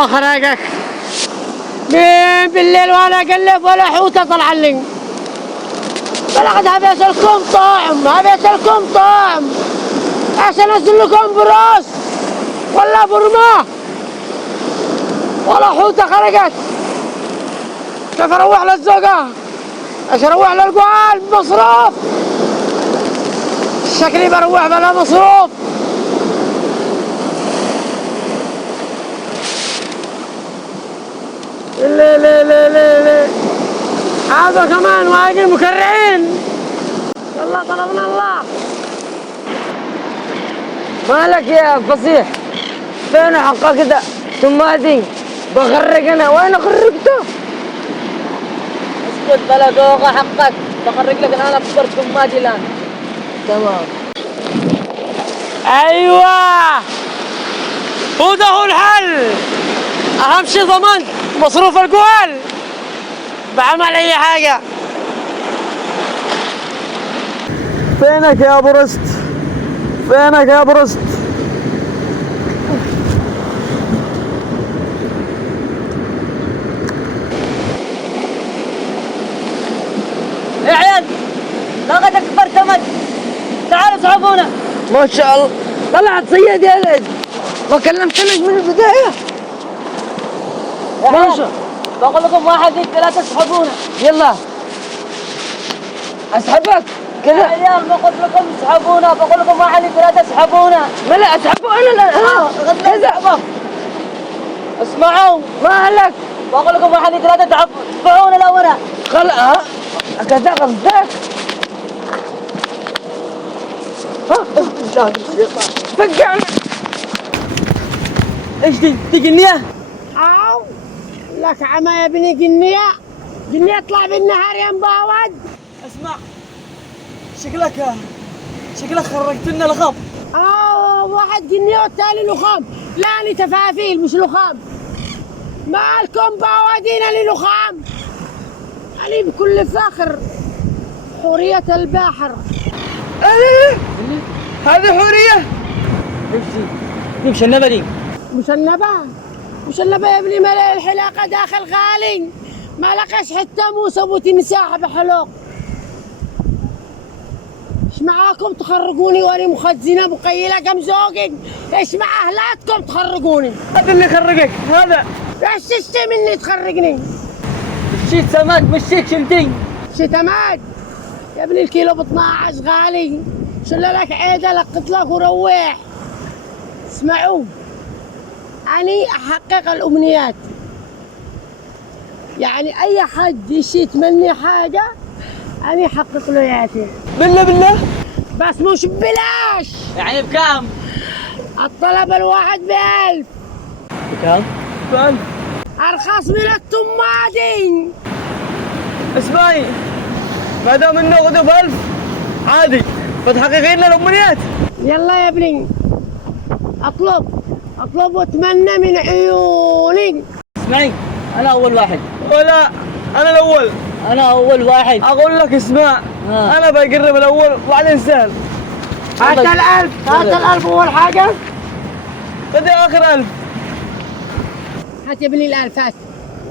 الله خراقك. بالليل وانا اقلب ولا حوته طلع لي. بلغت هبي اسالكم طعم، هبي اسالكم طعم. عشان انزل لكم براس ولا برمه ولا حوته خرقت. كيف اروح للزوقه؟ ايش اروح للقوال بمصروف؟ شكلي بروح بلا مصروف. لا لا لا لا لا، هذا كمان واقي مكرعين. يلا طلبنا الله. مالك يا فصيح؟ فين حقك كده؟ تمادي بغرق انا، وين غرقته؟ اسكت بلا دوغة حقك، بغرق لك انا بفكر تمادي الان. تمام. ايوه وده هو الحل. اهم شيء ضمنت مصروف القوال. بعمل اي حاجه. فينك يا ابو رست؟ فينك يا ابو رست؟ يا عيال لقد اكبرت مد، تعالوا اسحبونا. ما شاء الله طلعت صياد يا ولد. ما كلمتنك من البدايه. يا ما عيال شاء بقول لكم واحد اثنين ثلاثة اسحبونا. يلا اسحبك يا كذا. عيال بقول لكم اسحبونا، بقول لكم واحد اثنين ثلاثة اسحبونا. ما لا اسحبه انا لا. كذا اسمعوا، مالك؟ بقول لكم واحد اثنين ثلاثة تدفعونا لورا. ها كذا قصدك؟ فقعنا. ايش دي؟ جنيه؟ او لك عمى يا ابني جنيه. جنيه يطلع بالنهار يا مباود. اسمع، شكلك خرجت لنا الغب. واحد جنيه والتالي لخام. لا أنا تفافيل مش لخام. مالكم باودين للخام. أنا بكل فخر حورية البحر. هذه حورية. دي مشنبة دي. مشنبة يا ابني. ملأ الحلاقة داخل غالي. ما لقاش حتى موسى ابو تمساح بحلوق. ايش معاكم تخرجوني وانا مخزنه مقيله كم زوجي؟ ايش مع اهلاتكم تخرجوني؟ هذا اللي خرجك هذا. ايش تشتي مني تخرجني؟ مشيت سمك مشيت شلتين. شتمات يا ابني. الكيلو ب 12 غالي. شل لك عيده لقط لك وروح. اسمعوا، اني احقق الامنيات. يعني اي حد يشيت مني حاجه اني احقق له اياها. بالله بس مش ببلاش. يعني بكام؟ الطلب الواحد ب1000. بكام؟ ب1000. ارخص من التمادي. اسمعي، ما دام النقد ب1000 عادي، فتحققين لنا الامنيات. يلا يا ابني اطلب واتمنى من عيوني. اسمعي، انا اول واحد. ولا انا الاول. انا اول واحد. اقول لك اسمع، انا بقرب الاول وبعدين سهل. هات ال1000 اول حاجه. خذ اخر 1000. هات يا ابني ال1000.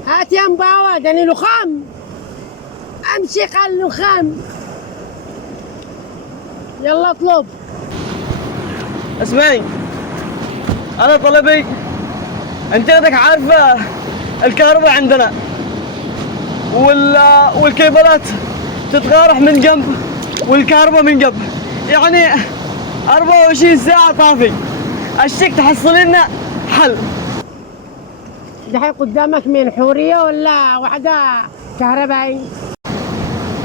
هات يا مباود. انا لخام امشي قال لخام. يلا اطلب. اسمعي، انا طلبي، انت عندك عارفه الكهرباء عندنا والكيبلات تتغارح من جنب والكهرباء من جنب، يعني 24 ساعة طافي. الشيك تحصل لنا حل. دحين قدامك مين؟ حورية ولا واحدة كهربائي؟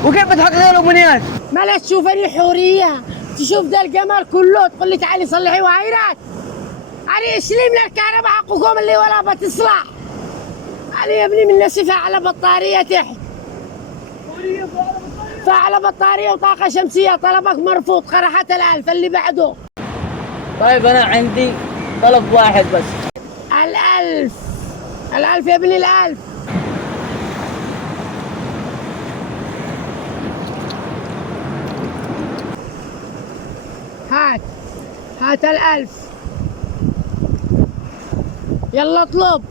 وكيف بتحقق الامنيات؟ ما لا تشوفني حورية، تشوف ذا الجمال كله تقول لي تعالي صلحي وايرات. أنا اشلي من الكهرباء حقكم اللي ولا بتصلح. أنا يا ابني من نفسي فاعلة بطارية تحت. فاعلة بطارية وطاقة شمسية. طلبك مرفوض. قرحت ال1000 اللي بعده. طيب انا عندي طلب واحد بس. ال1000 يا ابني ال1000. هات ال1000. يلا اطلب.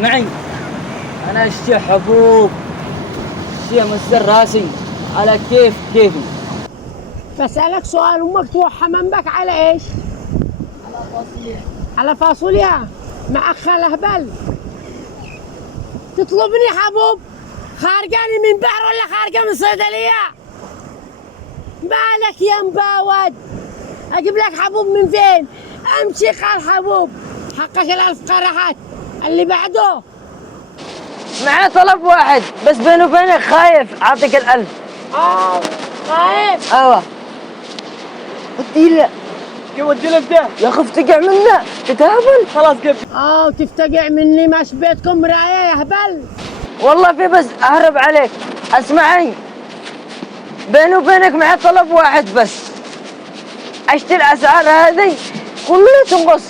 اسمعي، انا اشتي حبوب، اشتي مصدر راسي على كيفي. بسألك سؤال، أمك توحى منبك على إيش؟ على فاصوليا مع خال هبل. تطلبني حبوب خارجاني من بحر ولا خارجة من صيدلية؟ مالك يا مباود؟ أجيب لك حبوب من فين؟ أمشي قال حبوب، حقك الألف قرحات. اللي بعده معاه طلب واحد بس بيني وبينك خايف اعطيك ال1000. خايف؟ ايوه. ودي له ودي له بده يا اخي افتقع منه تتهبل. خلاص كيف. وتفتقع مني؟ ماش بيتكم مراية يا هبل. والله في بس اهرب عليك. اسمعي، بيني وبينك معي طلب واحد بس، اشتري الاسعار هذه كلها تنقص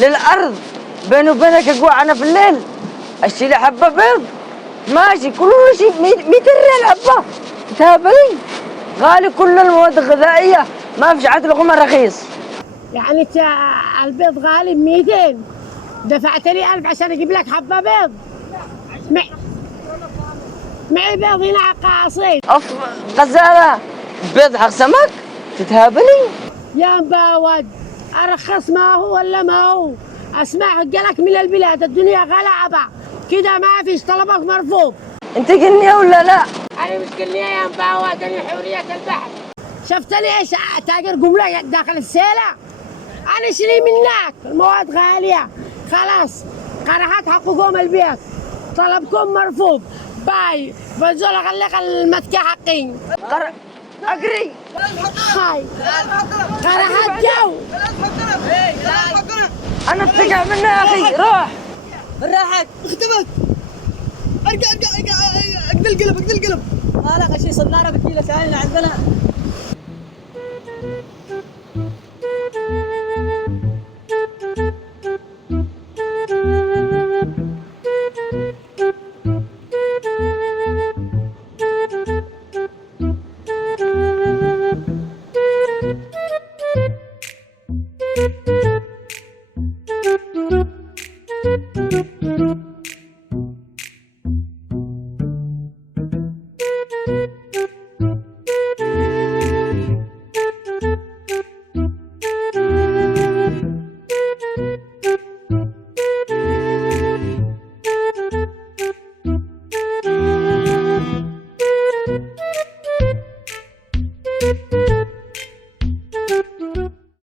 للارض. بيني وبينك اقوى انا في الليل اشتري لي حبه بيض ماشي كل شيء 100 ريال حبه. تهبلين، غالي كل المواد الغذائيه، ما فيش عاد لقمه رخيص. يعني انت البيض غالي ب200، دفعت لي 1000 عشان اجيب لك حبه بيض. معي بيض هنا عقاصين. غزاله بيض حق سمك تتهابلين يا مباود، ارخص ما هو ولا ما هو؟ اسمع حقلك من البلاد، الدنيا غلابه كده، ما فيش طلبك مرفوض. انت قلني ولا لا؟ انا مش قلني يا مباود، انا حوريه البحر. شفت لي ايش تاجر قمله داخل السيله؟ انا اشتري منك، المواد غاليه. خلاص قرحات حقكم البيت، طلبكم مرفوض. باي بنزل اغلق المتكه حقي. اقري هاي قرحات جو. انا افتقع منه يا اخي. روح راحت اختفت. ارجع اقدر القلب. ما لك شيء، صدنانا بكيلة ساعين عندنا.